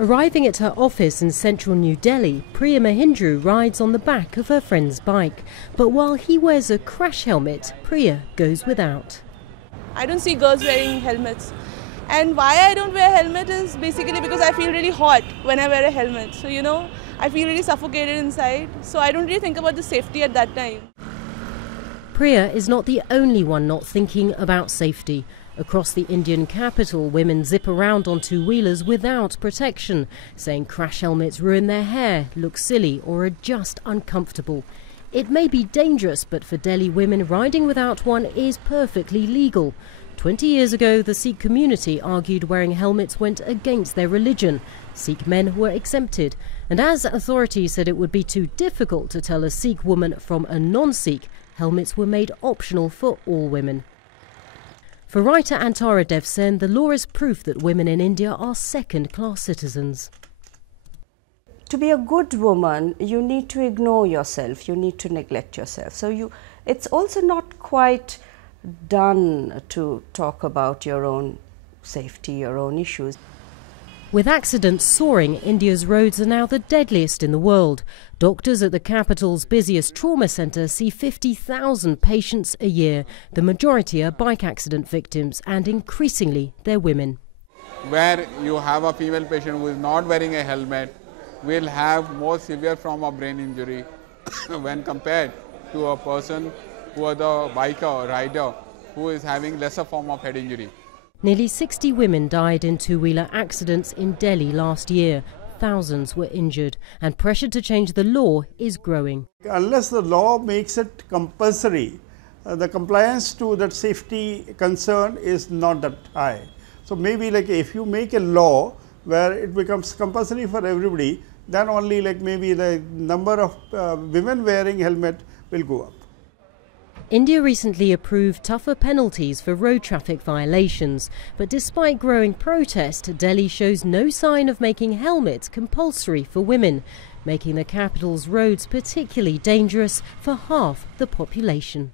Arriving at her office in central New Delhi, Priya Mahindroo rides on the back of her friend's bike. But while he wears a crash helmet, Priya goes without. I don't see girls wearing helmets. And why I don't wear a helmet is basically because I feel really hot when I wear a helmet. So, I feel really suffocated inside. So I don't really think about the safety at that time. Priya is not the only one not thinking about safety. Across the Indian capital, women zip around on two-wheelers without protection, saying crash helmets ruin their hair, look silly or are just uncomfortable. It may be dangerous, but for Delhi women, riding without one is perfectly legal. 20 years ago, the Sikh community argued wearing helmets went against their religion. Sikh men were exempted. And as authorities said it would be too difficult to tell a Sikh woman from a non-Sikh, helmets were made optional for all women. For writer Antara Devsen, the law is proof that women in India are second-class citizens. To be a good woman, you need to ignore yourself, you need to neglect yourself. So it's also not quite done to talk about your own safety, your own issues. With accidents soaring, India's roads are now the deadliest in the world. Doctors at the capital's busiest trauma centre see 50,000 patients a year. The majority are bike accident victims, and increasingly they're women. Where you have a female patient who is not wearing a helmet will have more severe form of brain injury when compared to a person who is the biker or rider who is having lesser form of head injury. Nearly 60 women died in two-wheeler accidents in Delhi last year. Thousands were injured, and pressure to change the law is growing. Unless the law makes it compulsory, the compliance to that safety concern is not that high. So maybe if you make a law where it becomes compulsory for everybody, then only maybe the number of women wearing helmet will go up. India recently approved tougher penalties for road traffic violations, but despite growing protest, Delhi shows no sign of making helmets compulsory for women, making the capital's roads particularly dangerous for half the population.